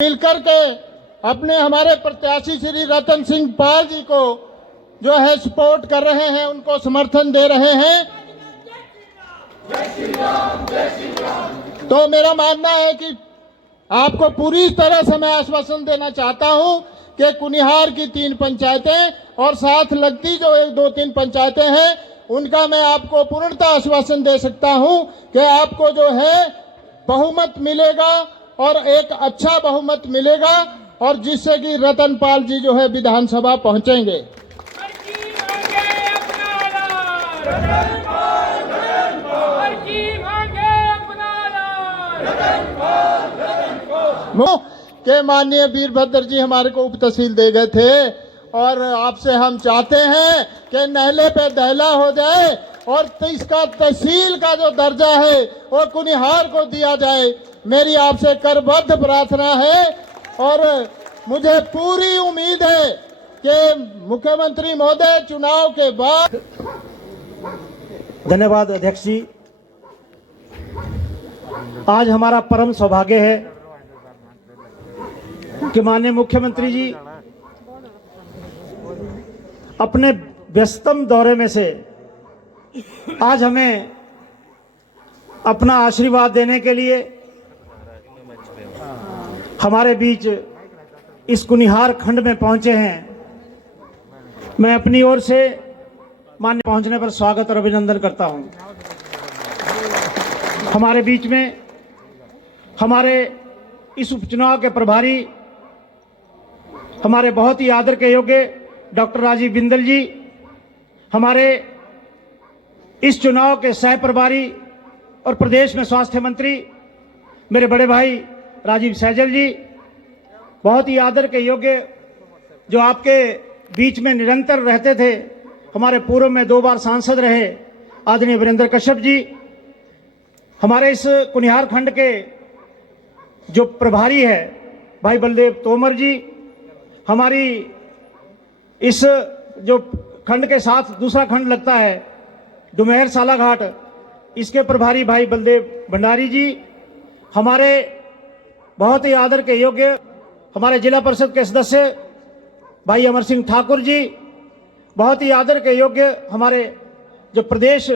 मिलकर के अपने हमारे प्रत्याशी श्री रतन सिंह पाल जी को जो है सपोर्ट कर रहे हैं, उनको समर्थन दे रहे हैं। तो मेरा मानना है कि आपको पूरी तरह से मैं आश्वासन देना चाहता हूं कि कुनिहार की 3 पंचायतें और साथ लगती जो 1-2-3 पंचायतें हैं, उनका मैं आपको पूर्णतः आश्वासन दे सकता हूं कि आपको जो है बहुमत मिलेगा और एक अच्छा बहुमत मिलेगा, और जिससे कि रतनपाल जी जो है विधानसभा पहुंचेंगे। के माननीय वीरभद्र जी हमारे को उप तहसील दे गए थे, और आपसे हम चाहते हैं कि नहले पे दहला हो जाए और इसका तहसील का जो दर्जा है वो कुनिहार को दिया जाए। मेरी आपसे करबद्ध प्रार्थना है, और मुझे पूरी उम्मीद है कि मुख्यमंत्री महोदय चुनाव के बाद। धन्यवाद अध्यक्ष जी। आज हमारा परम सौभाग्य है कि माननीय मुख्यमंत्री जी अपने व्यस्तम दौरे में से आज हमें अपना आशीर्वाद देने के लिए हमारे बीच इस कुनिहार खंड में पहुंचे हैं। मैं अपनी ओर से माननीय पहुंचने पर स्वागत और अभिनंदन करता हूं। हमारे बीच में हमारे इस उपचुनाव के प्रभारी, हमारे बहुत ही आदर के योग्य डॉक्टर राजीव बिंदल जी, हमारे इस चुनाव के सह प्रभारी और प्रदेश में स्वास्थ्य मंत्री मेरे बड़े भाई राजीव सैजल जी, बहुत ही आदर के योग्य जो आपके बीच में निरंतर रहते थे, हमारे पूर्व में 2 बार सांसद रहे आदरणीय वीरेंद्र कश्यप जी, हमारे इस कुनिहार खंड के जो प्रभारी है भाई बलदेव तोमर जी, हमारी इस जो खंड के साथ दूसरा खंड लगता है डुमेहर सालाघाट, इसके प्रभारी भाई बलदेव भंडारी जी, हमारे बहुत ही आदर के योग्य हमारे जिला परिषद के सदस्य भाई अमर सिंह ठाकुर जी, बहुत ही आदर के योग्य हमारे जो प्रदेश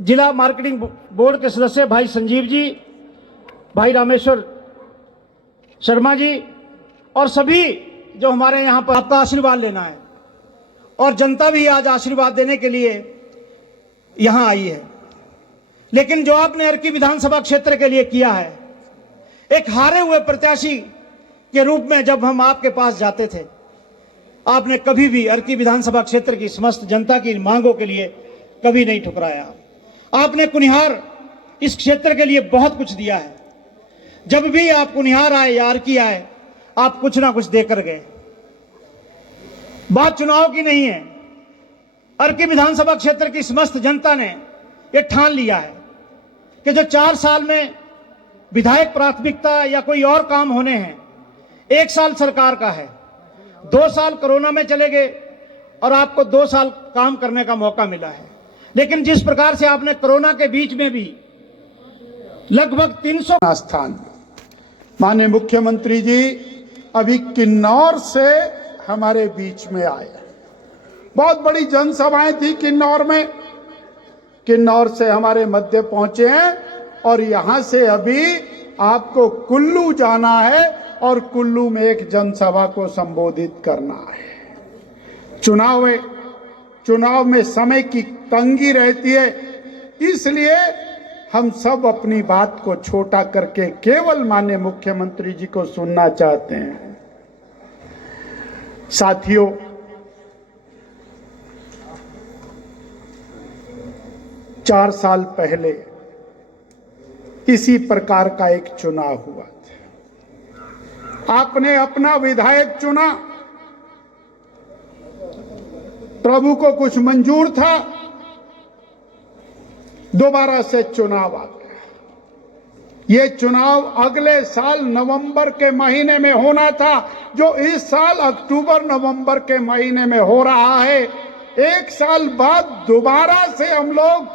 जिला मार्केटिंग बोर्ड के सदस्य भाई संजीव जी, भाई रामेश्वर शर्मा जी, और सभी जो हमारे यहाँ पर आपका आशीर्वाद लेना है, और जनता भी आज आशीर्वाद देने के लिए यहाँ आई है। लेकिन जो आपने अर्की विधानसभा क्षेत्र के लिए किया है, एक हारे हुए प्रत्याशी के रूप में जब हम आपके पास जाते थे, आपने कभी भी अर्की विधानसभा क्षेत्र की समस्त जनता की मांगों के लिए कभी नहीं ठुकराया। आपने कुनिहार इस क्षेत्र के लिए बहुत कुछ दिया है। जब भी आप कुनिहार आए या अर्की आए, आप कुछ ना कुछ देकर गए। बात चुनाव की नहीं है, अर्की विधानसभा क्षेत्र की समस्त जनता ने यह ठान लिया है कि जो 4 साल में विधायक प्राथमिकता या कोई और काम होने हैं, 1 साल सरकार का है, 2 साल कोरोना में चले गए और आपको 2 साल काम करने का मौका मिला है। लेकिन जिस प्रकार से आपने कोरोना के बीच में भी लगभग 300 स्थान, माननीय मुख्यमंत्री जी अभी किन्नौर से हमारे बीच में आए। बहुत बड़ी जनसभाएं थी किन्नौर में, किन्नौर से हमारे मध्य पहुंचे हैं, और यहां से अभी आपको कुल्लू जाना है और कुल्लू में एक जनसभा को संबोधित करना है। चुनाव में समय की तंगी रहती है, इसलिए हम सब अपनी बात को छोटा करके केवल माननीय मुख्यमंत्री जी को सुनना चाहते हैं। साथियों, चार साल पहले इसी प्रकार का एक चुनाव हुआ था। आपने अपना विधायक चुना, प्रभु को कुछ मंजूर था, दोबारा से चुनाव आ गया। ये चुनाव अगले साल नवंबर के महीने में होना था, जो इस साल अक्टूबर नवंबर के महीने में हो रहा है। 1 साल बाद दोबारा से हम लोग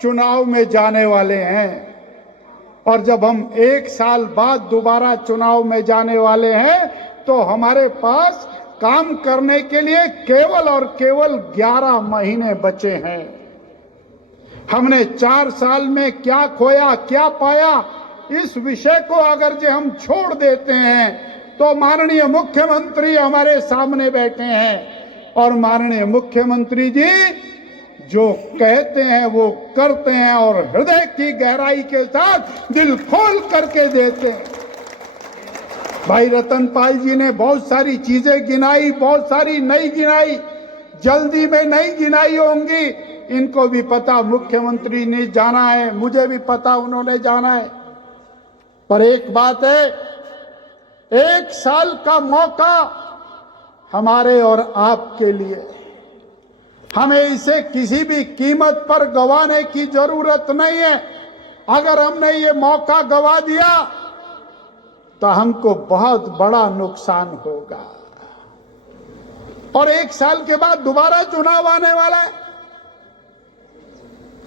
चुनाव में जाने वाले हैं। और जब हम 1 साल बाद दोबारा चुनाव में जाने वाले हैं तो हमारे पास काम करने के लिए केवल और केवल 11 महीने बचे हैं। हमने 4 साल में क्या खोया, क्या पाया, इस विषय को अगर जो हम छोड़ देते हैं तो माननीय मुख्यमंत्री हमारे सामने बैठे हैं और माननीय मुख्यमंत्री जी जो कहते हैं वो करते हैं और हृदय की गहराई के साथ दिल खोल करके देते हैं। भाई रतन पाल जी ने बहुत सारी चीजें गिनाई, बहुत सारी नहीं गिनाई, जल्दी में नहीं गिनाई होंगी, इनको भी पता, मुख्यमंत्री ने जाना है, मुझे भी पता उन्होंने जाना है। पर एक बात है, 1 साल का मौका हमारे और आपके लिए, हमें इसे किसी भी कीमत पर गंवाने की जरूरत नहीं है। अगर हमने ये मौका गंवा दिया तो हमको बहुत बड़ा नुकसान होगा। और 1 साल के बाद दोबारा चुनाव आने वाला है।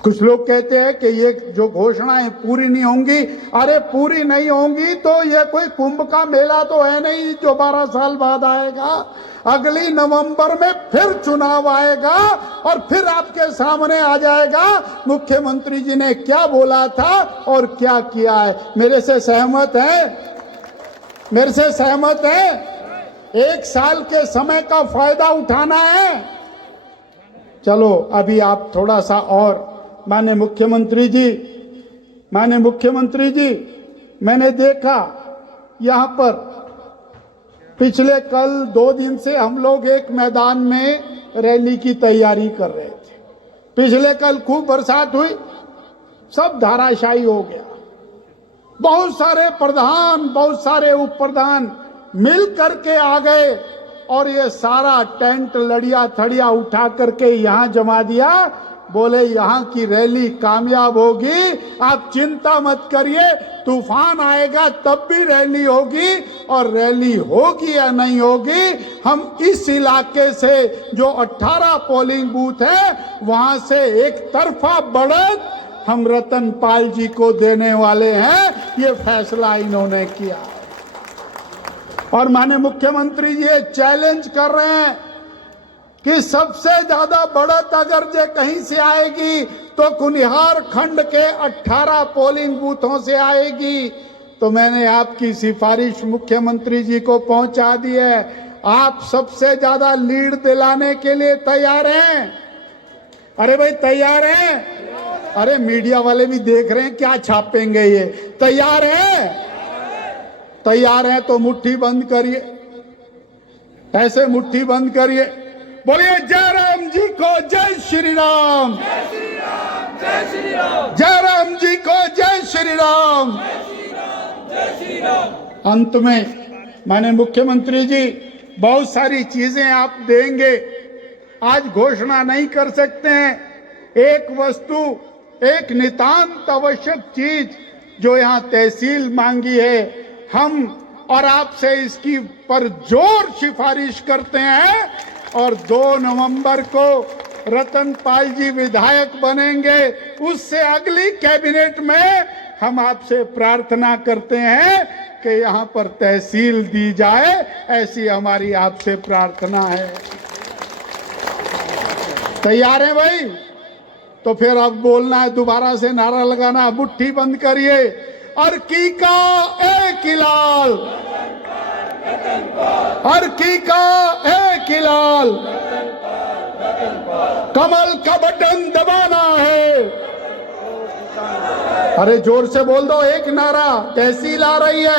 कुछ लोग कहते हैं कि ये जो घोषणाएं पूरी नहीं होंगी। अरे पूरी नहीं होंगी तो ये कोई कुंभ का मेला तो है नहीं जो 12 साल बाद आएगा। अगली नवंबर में फिर चुनाव आएगा और फिर आपके सामने आ जाएगा मुख्यमंत्री जी ने क्या बोला था और क्या किया है। मेरे से सहमत है? मेरे से सहमत है? 1 साल के समय का फायदा उठाना है। चलो अभी आप थोड़ा सा और, माननीय मुख्यमंत्री जी, मैंने देखा यहाँ पर पिछले कल 2 दिन से हम लोग एक मैदान में रैली की तैयारी कर रहे थे। पिछले कल खूब बरसात हुई, सब धराशायी हो गया। बहुत सारे प्रधान, बहुत सारे उप प्रधान मिल करके आ गए और ये सारा टेंट लड़िया थड़िया उठा करके यहाँ जमा दिया। बोले यहाँ की रैली कामयाब होगी, आप चिंता मत करिए, तूफान आएगा तब भी रैली होगी, और रैली होगी या नहीं होगी, हम इस इलाके से जो 18 पोलिंग बूथ है वहां से एक तरफा बढ़त हम रतन पाल जी को देने वाले हैं। ये फैसला इन्होंने किया। और माननीय मुख्यमंत्री जी ये चैलेंज कर रहे हैं कि सबसे ज्यादा बढ़त अगर जे कहीं से आएगी तो कुनिहार खंड के 18 पोलिंग बूथों से आएगी। तो मैंने आपकी सिफारिश मुख्यमंत्री जी को पहुंचा दी है। आप सबसे ज्यादा लीड दिलाने के लिए तैयार हैं? अरे भाई तैयार हैं? अरे मीडिया वाले भी देख रहे हैं क्या छापेंगे ये। तैयार हैं? तैयार हैं तो मुट्ठी बंद करिए, ऐसे मुट्ठी बंद करिए, बोलिए जय राम जी को जय श्री राम, जय श्री राम, जय श्री राम, जय राम जी को जय श्री राम, जय श्री राम, जय श्री राम। अंत में माननीय मुख्यमंत्री जी बहुत सारी चीजें आप देंगे, आज घोषणा नहीं कर सकते हैं। एक वस्तु, एक नितांत आवश्यक चीज जो यहाँ तहसील मांगी है, हम और आपसे इसकी पर जोर सिफारिश करते हैं। और 2 नवंबर को रतन पाल जी विधायक बनेंगे, उससे अगली कैबिनेट में हम आपसे प्रार्थना करते हैं कि यहाँ पर तहसील दी जाए, ऐसी हमारी आपसे प्रार्थना है। तैयार हैं भाई? तो फिर अब बोलना है, दोबारा से नारा लगाना, मुट्ठी बंद करिए, और की का एक लाल, हर की का एक लाल, कमल का बटन दबाना है। अरे जोर से बोल दो, एक नारा, तहसील आ रही है।